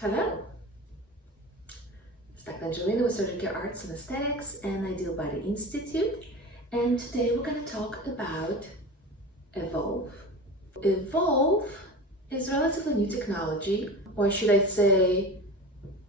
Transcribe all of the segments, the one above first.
Hello, it's Dr. Angelina with SurgiCare Arts and Aesthetics and Ideal Body Institute, and today we're going to talk about Evolve. Evolve is relatively new technology, or should I say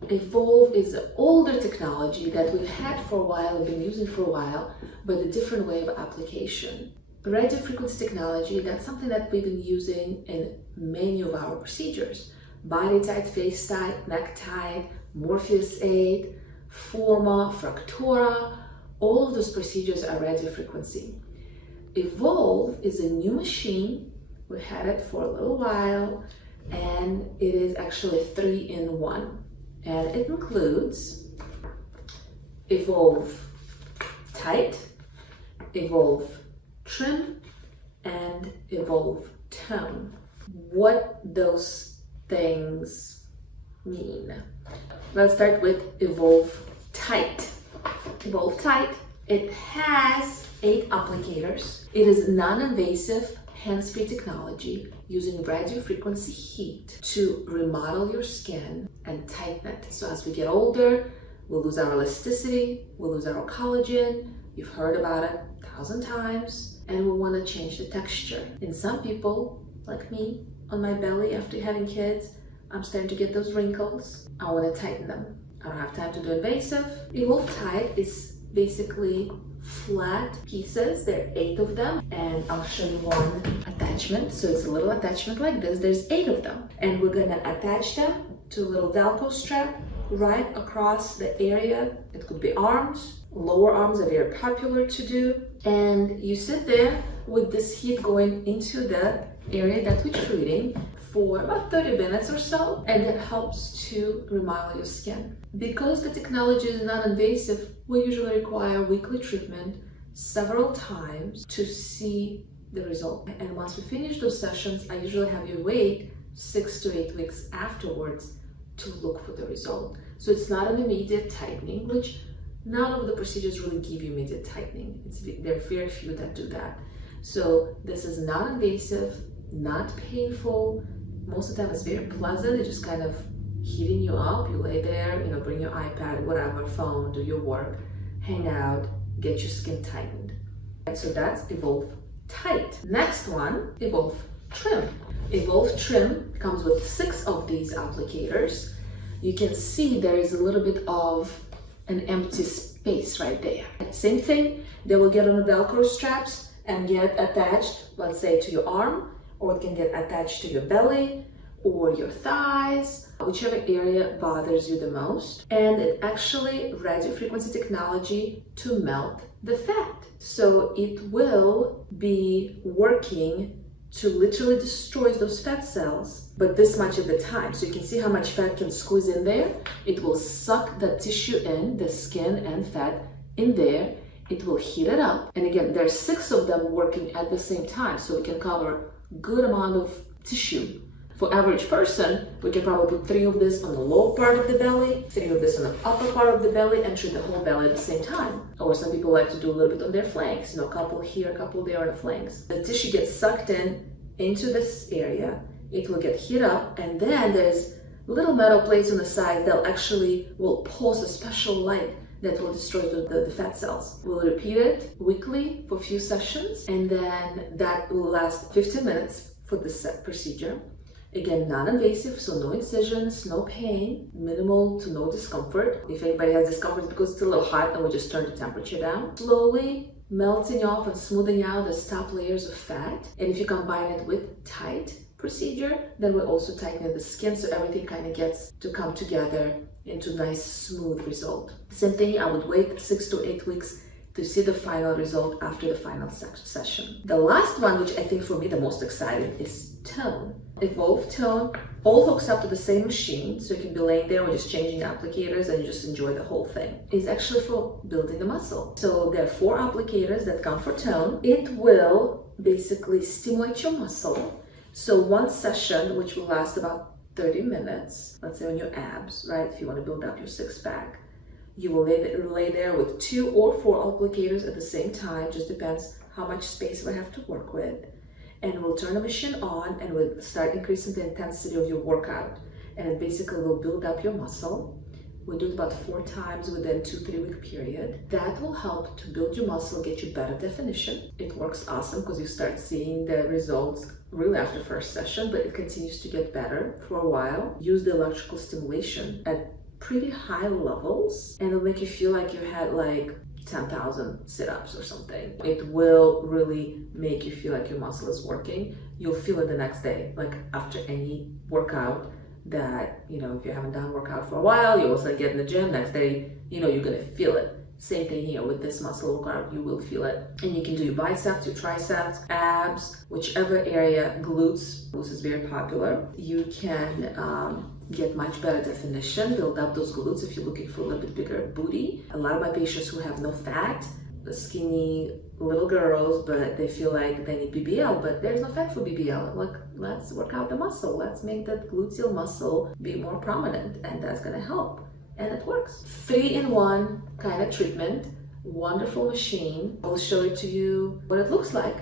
Evolve is an older technology that we've had for a while and been using for a while, but a different way of application. Radio frequency technology, that's something that we've been using in many of our procedures. Body Tite, Face Tite, Neck Tite, Morpheus 8, Forma, Fractura, all of those procedures are radio frequency. Evolve is a new machine. We had it for a little while, and it is actually 3-in-1. And it includes Evolve Tite, Evolve Trim, and Evolve Tone. What those things mean. Let's start with Evolve Tite. Evolve Tite, it has 8 applicators. It is non-invasive, hands-free technology using radio frequency heat to remodel your skin and tighten it. So as we get older, we'll lose our elasticity, we'll lose our collagen. You've heard about it 1,000 times, and we want to change the texture. In some people, like me, on my belly after having kids, I'm starting to get those wrinkles. I want to tighten them. I don't have time to do invasive. Evolve Tite is basically flat pieces. There are 8 of them, and I'll show you one attachment. So it's a little attachment like this. There's 8 of them, and we're gonna attach them to a little Velcro strap right across the area. It could be arms. Lower arms are very popular to do, and you sit there with this heat going into the area that we're treating for about 30 minutes or so, and it helps to remodel your skin. Because the technology is non-invasive, we usually require weekly treatment several times to see the result. And once we finish those sessions, I usually have you wait 6 to 8 weeks afterwards to look for the result. So it's not an immediate tightening, which none of the procedures really give you immediate tightening. There are very few that do that. So this is non-invasive, not painful. Most of the time it's very pleasant. It's just kind of heating you up. You lay there, bring your iPad, whatever, phone, do your work, hang out, get your skin tightened. And so that's Evolve Tite. Next one, Evolve Trim. Evolve Trim comes with 6 of these applicators. You can see there is a little bit of an empty space right there. Same thing, they will get on the Velcro straps and get attached, let's say, to your arm, or it can get attached to your belly or your thighs, whichever area bothers you the most. And it actually radio frequency technology to melt the fat. So it will be working to literally destroy those fat cells, but this much at the time. So you can see how much fat can squeeze in there. It will suck the tissue in, the skin and fat in there. It will heat it up. And again, there are 6 of them working at the same time, so we can cover good amount of tissue. For average person, we can probably put 3 of this on the lower part of the belly, 3 of this on the upper part of the belly, and treat the whole belly at the same time. Or some people like to do a little bit on their flanks, a couple here, a couple there on the flanks. The tissue gets sucked into this area, it will get heat up, and then there's little metal plates on the side that will pulse a special light that will destroy the fat cells. We'll repeat it weekly for a few sessions, and then that will last 15 minutes for this procedure. Again, non-invasive, so no incisions, no pain, minimal to no discomfort. If anybody has discomfort, it's because it's a little hot and we just turn the temperature down. Slowly melting off and smoothing out the top layers of fat. And if you combine it with Tite procedure, then we're also tightening the skin so everything kind of gets to come together into a nice smooth result. Same thing, I would wait 6 to 8 weeks to see the final result after the final session. The last one, which I think for me the most exciting, is Tone. Evolve Tone all hooks up to the same machine, so you can be laying there or just changing applicators and you just enjoy the whole thing. It's actually for building the muscle. So there are 4 applicators that come for Tone. It will basically stimulate your muscle. So one session, which will last about 30 minutes, let's say on your abs, right? If you want to build up your 6-pack, you will lay there with 2 or 4 applicators at the same time, just depends how much space we have to work with. And we'll turn the machine on and we'll start increasing the intensity of your workout. and it basically will build up your muscle. We do it about 4 times within 2-3 week period. That will help to build your muscle, get you better definition. It works awesome because you start seeing the results really after first session, but it continues to get better for a while. Use the electrical stimulation at pretty high levels, and it'll make you feel like you had like 10,000 sit-ups or something. It will really make you feel like your muscle is working. You'll feel it the next day, like after any workout, that, you know, if you haven't done a workout for a while, you also get in the gym, next day, you know, you're gonna feel it. Same thing here with this muscle workout, you will feel it. And you can do your biceps, your triceps, abs, whichever area, glutes is very popular. You can get much better definition, build up those glutes if you're looking for a little bit bigger booty. A lot of my patients who have no fat, skinny little girls, but they feel like they need BBL, but there's no fat for BBL. Like, let's work out the muscle. Let's make that gluteal muscle be more prominent, and that's gonna help. And it works. 3-in-1 kind of treatment. Wonderful machine. I'll show it to you what it looks like.